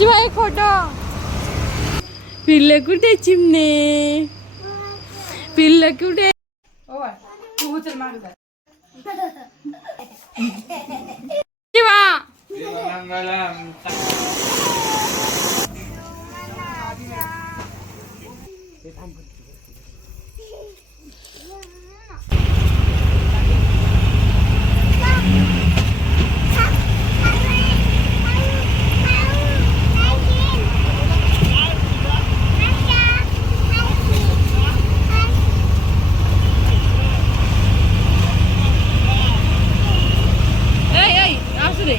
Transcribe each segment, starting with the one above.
शिवाय एक फोटो पिल्ल कुठे चिमणे पिल्ल कुठे तू उचल माग जा शिवा ऐ ऐ असू दे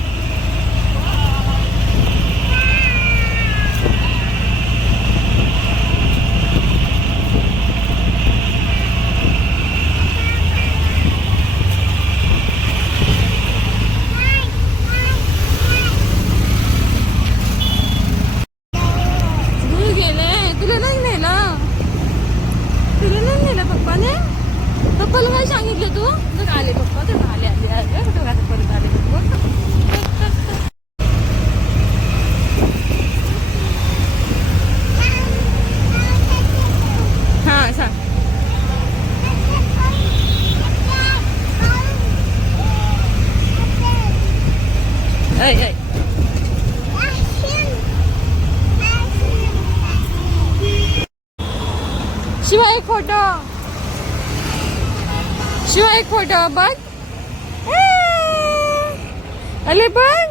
तू गेले तुला नाही नेलं तुला नाही नेलं पप्पाने? पप्पाला काय सांगितलं तू? बघ आले पप्पा तर आले आले आले. कुठं काय परत आले हा सांग. ऐ ऐ. शिवा एक फोटो शिवाय एक फोटो बघ. अले बघ.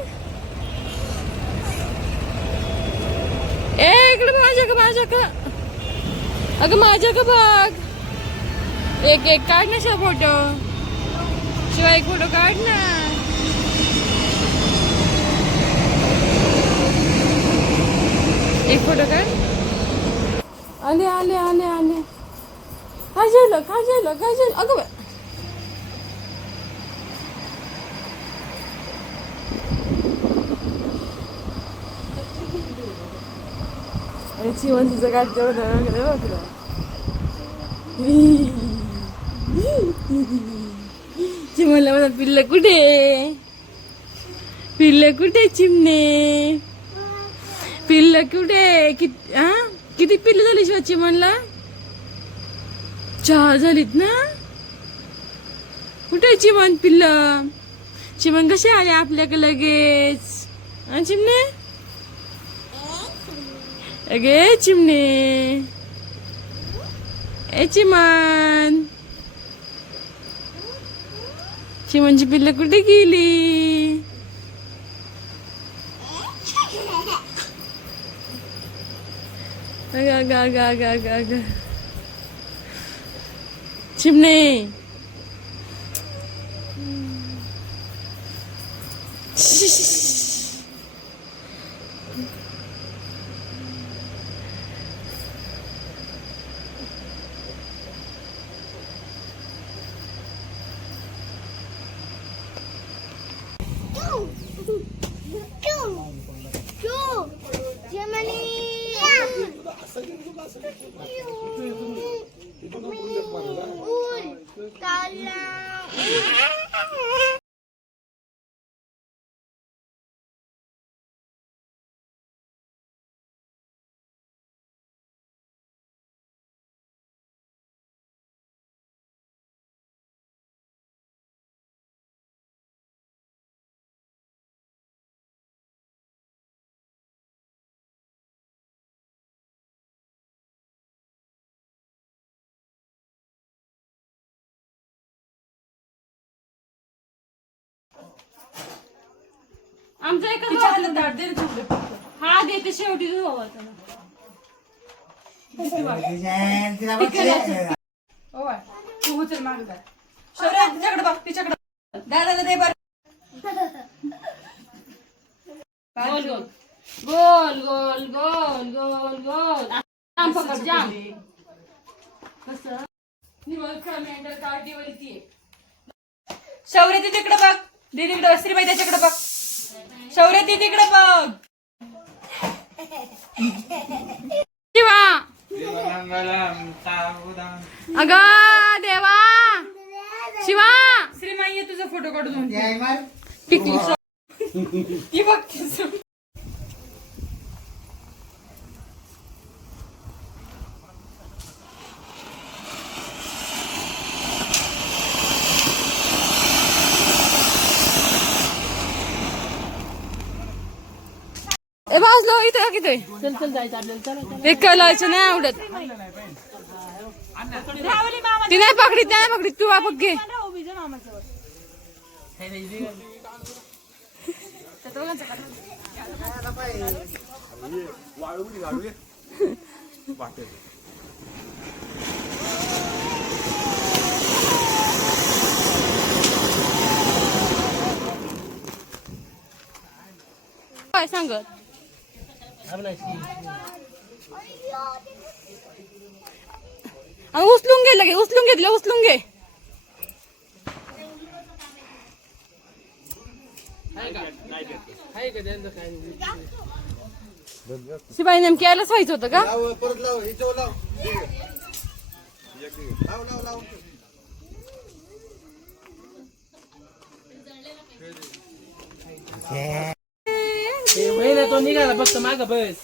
ए इकडे माझ्या का माझ्या का अगं माझ्या का बघ. एक एक काढ ना शिवा फोटो. शिवाय एक फोटो काढ ना. एक फोटो काढ. आले आले आले आले. काय झालं काय झालं काय झालं? अगं बाई. अरे चिवंतीचं काय तेवढं वगैरे बघ तुला. चिमणला म्हणतात पिल्ल कुठे? पिल्ल कुठे चिमणे? पिल्ल कुठे? किती हा? किती पिल्ल झाली शिवा चिमणला चार झालीत ना? कुठे चिमण पिल्ल? चिमण कसे आले आपल्याकडे लगेच? चिमणे? अगे चिमणे. ए चिमण. चिमणची पिल्ल कुठे गेली? अग अग अग अग अग अगं. चिमणे. Jesus. आमचा एका तिच्या हातात ताट दे रे. हा देते शेवटी तू हवा त्याला. ओ बाय, तू उचल माग जा शौर्य तिच्याकडे बघ तिच्याकडे बघ. दादाला दे बर. गोल गोल. गोल गोल गोल गोल गोल. जाम पकड जाम. कसं? निवळ मेंढर काठीवरती आहे. शौर्य ती तिकडे बघ. दीदीकडे श्रीबाई त्याच्याकडे बघ. शौर्य ती तिकडे बघ. शिवा. अगं देवा. शिवा. श्रीमाई ये तुझा फोटो काढून ती बघ ए भाजलो इथं किती चल चल जायचं आपल्याला. हे कलायचं नाही आवडत. ती नाही पकडीत ती नाही पकडीत तू बघ घे. काय सांगत? उचलून घे लगे उचलून घेतलं उचलून घे. शिवाय नेमकी यायलाच व्हायचं होतं का? लाव परत तो निघाला फक्त माग बस.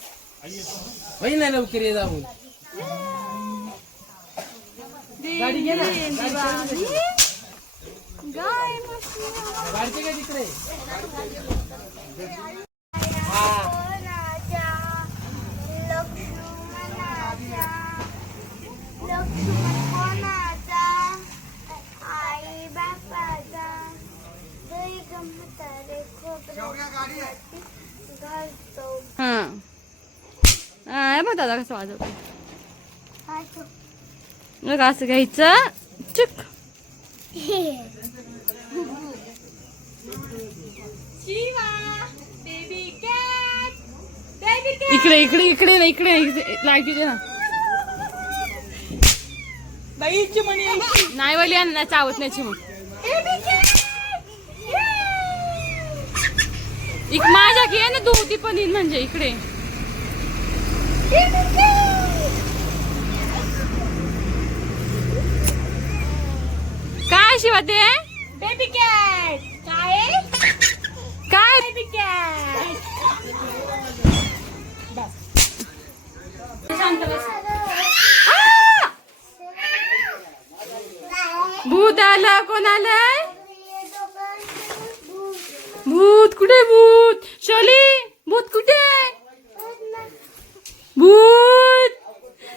महिना लवकर ये जाऊन. गाडी घे ना. गाडीचे काय तिकडे? लक्ष्मणाच्या लक्ष्मणाच्या लक्ष्मणाचा हा. बघ दादा कसं वाजवतो. मग असं घ्यायचं. चुक. इकडे इकडे इकडे ना इकडे इथे ना. नाही वाली चावत नाही मग इक माझ्या आहे ना तू ती पण येईन म्हणजे इकडे. काय शिवा ते? बेबी कॅट काय? काय? Baby cat!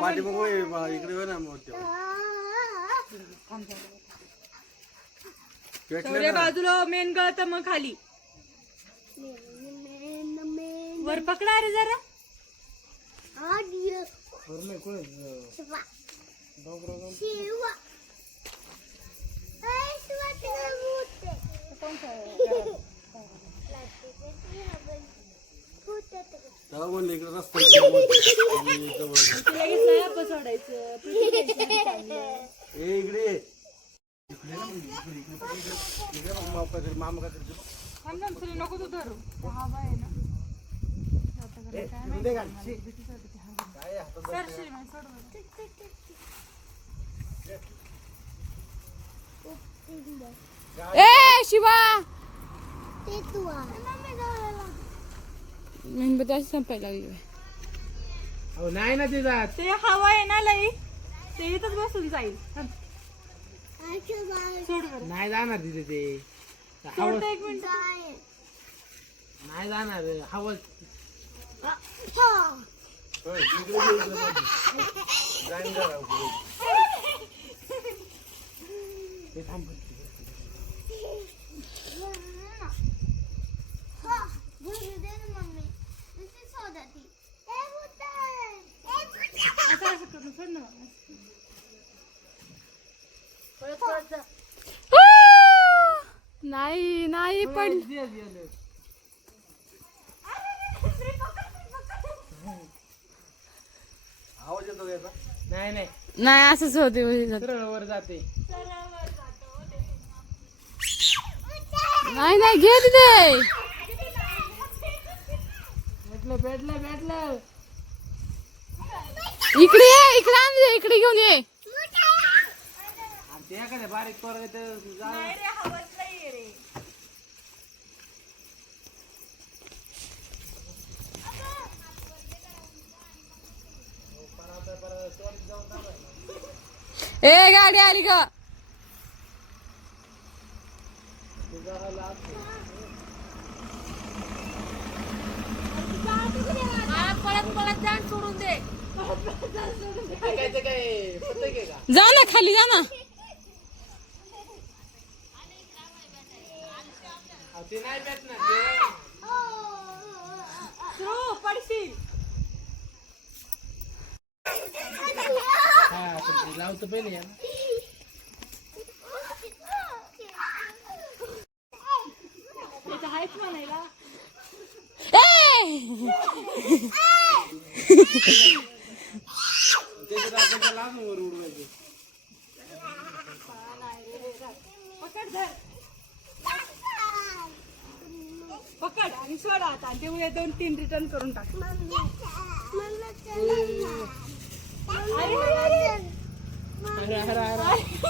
पाठीमागं वळ, बा, इकडे वळ ना मग ते. बाजूला मेन गळत मग खाली. वर पकडा रे जरा. शिवा शिवा ऐ, शिवा तिकडे भूत आहे. भूत आहे तिकडे. तेव्हा म्हणलं इकडे रस्ता इकडे वळ. आणि इकडे वळ. ए, इकडे ये. इकडे ना, इकडे, इकडे, इकडे. इकडे बघ, मामा काहीतरी- मामा काहीतरी. ए, तिकडे दे गाडी. शी. काय हातात धर. ए शिवा ते तू आहे. मेणबत्ती अशी संपायला लागली अहो नाही ना ते जात ते हवा आहे ना लई ते इथंच बसून जाईल नाही जाणार तिथे ते हवा सोडतं एक मिनिट जाय. नाही जाणार हवा हा. होय, इकडे ये, इकडे ये. जाईन जरा पुढे. ते थांब हा. भरू दे ना मम्मी. नुसती सोडा ती. ए, भूत आहे. ए, भूत आहे. असं असं करून सोड ना पळत पळत जा. आ! नाही नाही पड आवाज येतो का याचा? नाही नाही. नाही असंच होते म्हणजे. सरळ वर जाते. नाही नाही घे तिथे. भेटलं भेटलं भेटलं. इकडे ये इकडे आण दे, इकडे घेऊन ये. आणि ते एखाद्या बारीक पोरग ए गाडी आली का? जा ना खाली जा ना. ते नाही भेटणार ते. तू पडशील. हा पण ते लावतो पहिले या त्याचं आहेच म्हणायला! त्याच्यात आपण लावून वर उडवायचं. पकड धर. पकड आणि सोडा आता. आणि ते उद्या दोन तीन रिटर्न करून टाक. अरे अरे अरे.